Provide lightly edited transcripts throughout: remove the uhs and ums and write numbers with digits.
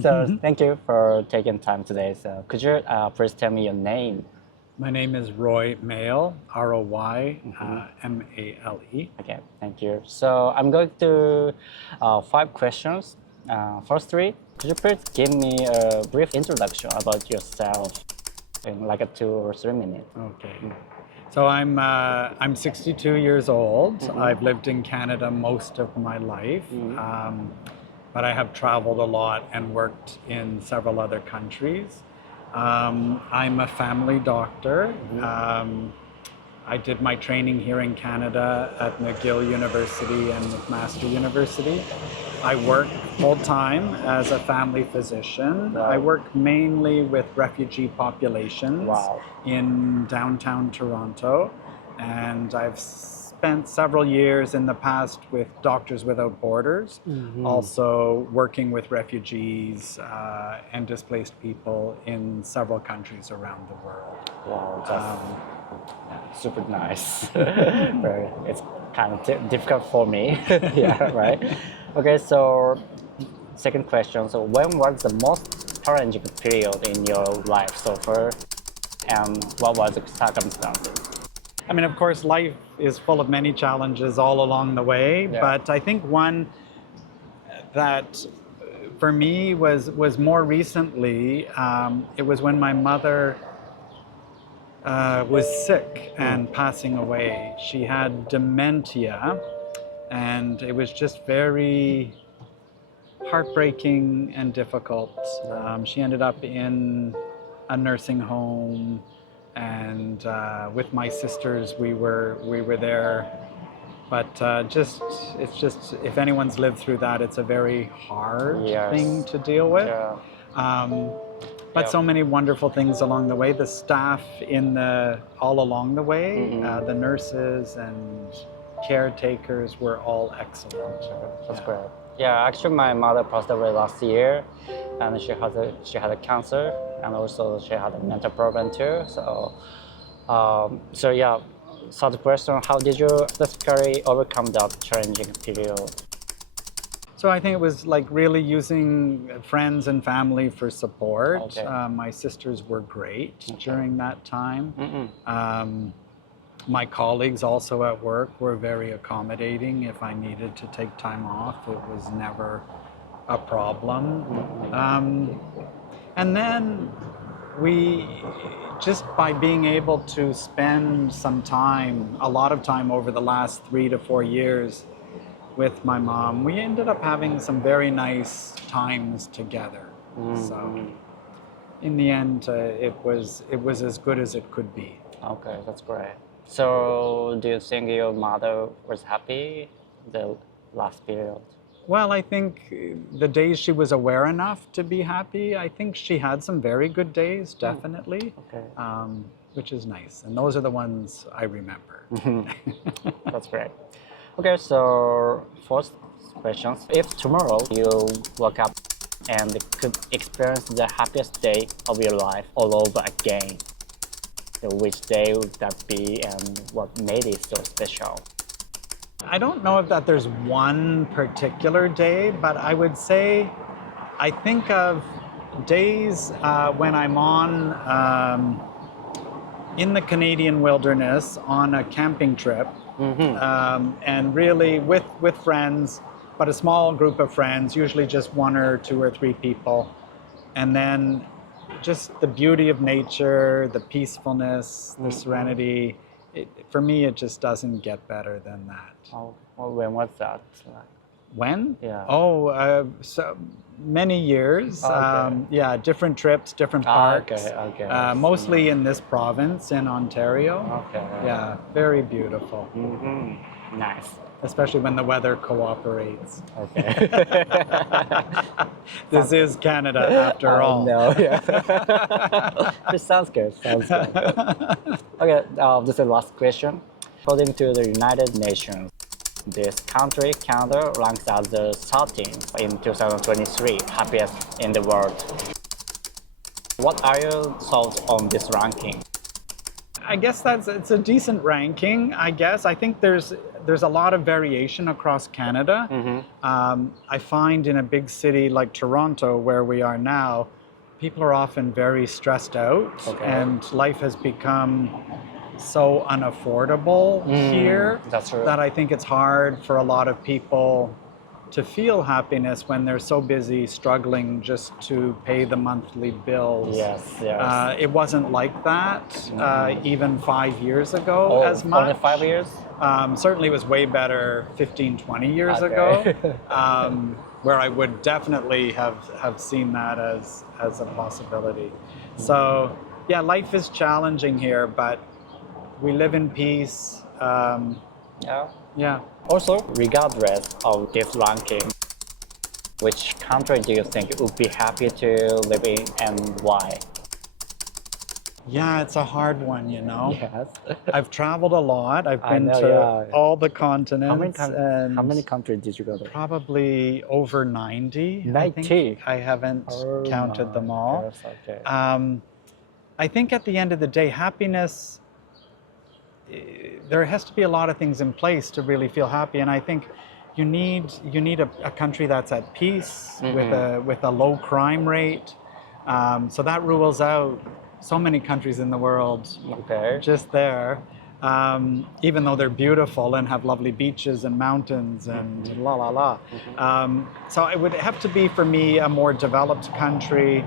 So thank you for taking time today. So could you please tell me your name? My name is Roy Male, R-O-Y, M-A-L-E. Okay, thank you. So I'm going to 5 questions. First 3, could you please give me a brief introduction about yourself in like a 2 or 3 minutes? Okay. So I'm 62 years old. I've lived in Canada most of my life, but I have traveled a lot and worked in several other countries. I'm a family doctor. I did my training here in Canada at McGill University and McMaster University. I work full-time as a family physician. Wow. I work mainly with refugee populations in downtown Toronto, and I've spent several years in the past with Doctors Without Borders, also working with refugees and displaced people in several countries around the world. Wow, that's super nice. It's kind of difficult for me. Yeah, right. Okay, so second question. So when was the most challenging period in your life so far, and what was the circumstances? I mean, of course, life is full of many challenges all along the way, but I think one that for me was more recently, it was when my mother was sick and passing away. She had dementia, and it was just very heartbreaking and difficult. She ended up in a nursing home, and with my sisters we were there, but it's just if anyone's lived through that, it's a very hard thing to deal with. But so many wonderful things along the way. The staff all along the way, the nurses and caretakers were all excellent. That's great. Yeah, actually my mother passed away last year, and she had a cancer, and also she had a mental problem too. So yeah, third question, how did you specifically overcome that challenging period? So I think it was like really using friends and family for support. My sisters were great during that time. My colleagues also at work were very accommodating. If I needed to take time off, it was never a problem. And then we, just by being able to spend some time, a lot of time over the last 3 to 4 years with my mom, we ended up having some very nice times together. So in the end, it was as good as it could be. Okay, that's great. So do you think your mother was happy the last period? Well, I think the days she was aware enough to be happy, I think she had some very good days, definitely, which is nice. And those are the ones I remember. That's great. Okay, so first question. If tomorrow you woke up and could experience the happiest day of your life all over again, so which day would that be and what made it so special? I don't know if that there's one particular day, but I would say I think of days when I'm in the Canadian wilderness on a camping trip, and really with friends, but a small group of friends, usually just 1 or 2 or 3 people, and then just the beauty of nature, the peacefulness, the serenity. For me, it just doesn't get better than that. Oh, well, when was that? When? Yeah. Oh, so many years. Yeah, different trips, different parks. Mostly in this province in Ontario. Yeah, very beautiful. Nice. Especially when the weather cooperates. Okay. This is Canada after all. No, yeah. This sounds good. Okay, this is the last question. According to the United Nations, this country, Canada, ranks as the 13th in 2023 happiest in the world. What are your thoughts on this ranking? I guess it's a decent ranking. I guess I think there's a lot of variation across Canada. I find in a big city like Toronto, where we are now, people are often very stressed out, and life has become so unaffordable here That's true. that I think it's hard for a lot of people to feel happiness when they're so busy struggling just to pay the monthly bills. Yes. It wasn't like that even 5 years ago as much. Only 5 years? Certainly it was way better 15, 20 years ago, where I would definitely have seen that as a possibility. So yeah, life is challenging here, but we live in peace. Yeah. Also, regardless of this ranking, which country do you think would be happy to live in and why? Yeah, it's a hard one, you know. Yes. I've traveled a lot. I've been know, to yeah. all the continents. How many countries did you go to? Probably over 90. 90? I haven't counted them all. Gosh, okay. I think at the end of the day, happiness, there has to be a lot of things in place to really feel happy. And I think you need a country that's at peace, with a low crime rate. So that rules out so many countries in the world just there, even though they're beautiful and have lovely beaches and mountains and so it would have to be, for me, a more developed country,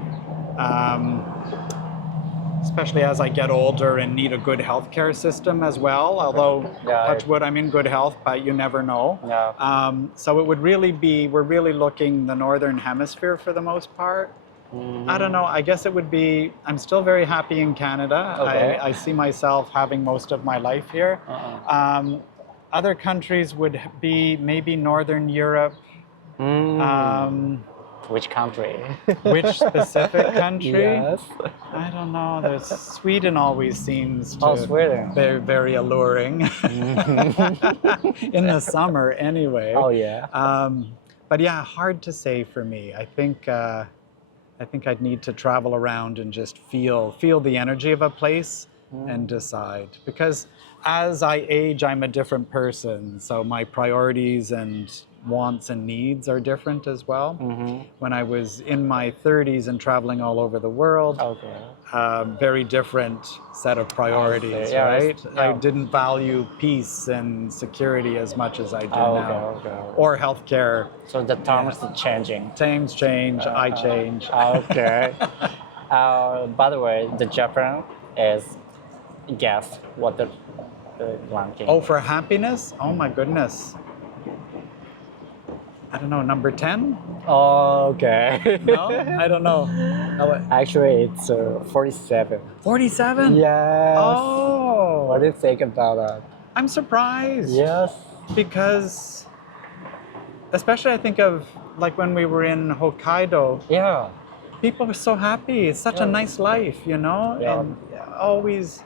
especially as I get older and need a good healthcare system as well. Although, touch wood, I'm in good health, but you never know. So it would really be, we're really looking the Northern Hemisphere for the most part. I don't know, I guess it would be, I'm still very happy in Canada. I see myself having most of my life here. Other countries would be maybe Northern Europe. Which country? Which specific country? Yes. I don't know. There's Sweden always seems to Sweden. They're very alluring. In the summer anyway. Oh yeah. But yeah, hard to say for me. I think I'd need to travel around and just feel the energy of a place and decide. Because as I age, I'm a different person. So my priorities and wants and needs are different as well. When I was in my 30s and traveling all over the world, very different set of priorities, right? I didn't value peace and security as much as I do now. Or healthcare. So the terms are changing. Times change, I change. Okay. By the way, the Japan is, guess what the ranking? Oh, for happiness? Oh my goodness. I don't know, number 10? Okay. No? I don't know. Actually, it's 47. 47? Yes. Oh. What do you think about that? I'm surprised. Yes. Because, especially I think of like when we were in Hokkaido. Yeah. People were so happy. It's such a nice life, you know? Yeah. And always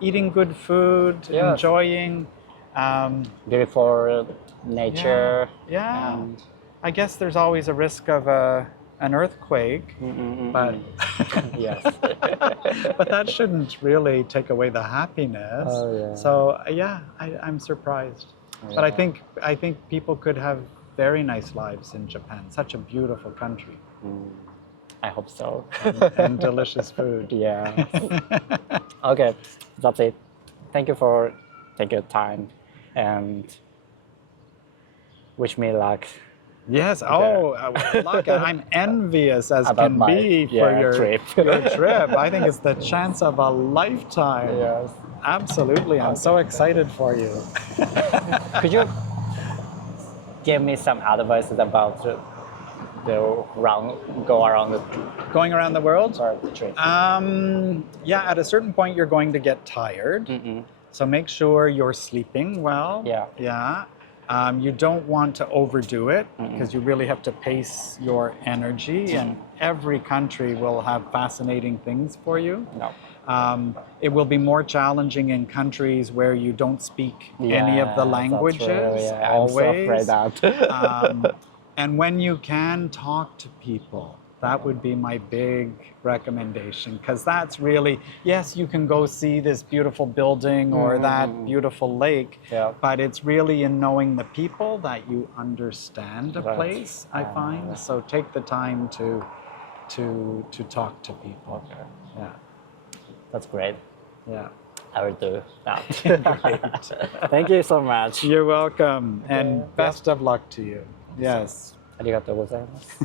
eating good food, enjoying. Beautiful nature. Yeah. I guess there's always a risk of an earthquake, but Yes. but that shouldn't really take away the happiness. So I'm surprised. But I think people could have very nice lives in Japan. Such a beautiful country. I hope so. And delicious food. Yeah. Okay, that's it. Thank you for taking your time and wish me luck. Yes. Oh, luck! I'm envious as About can my, be for your trip. your trip. I think it's the chance of a lifetime. Yes. Absolutely. I'm so excited for you. Could you give me some advice about Going around the world? trip? Yeah. At a certain point, you're going to get tired. So make sure you're sleeping well. Yeah. You don't want to overdo it because you really have to pace your energy, and every country will have fascinating things for you. It will be more challenging in countries where you don't speak any of the languages. Always. I'm so afraid that. And when you can talk to people, That would be my big recommendation, because that's really, yes, you can go see this beautiful building or that beautiful lake, Yeah. but it's really in knowing the people that you understand a Right. place, I find. So take the time to talk to people. Okay. Yeah, That's great. yeah. I will do that. Great. Thank you so much. You're welcome, and Yeah. best of luck to you. Yes. ありがとうございます。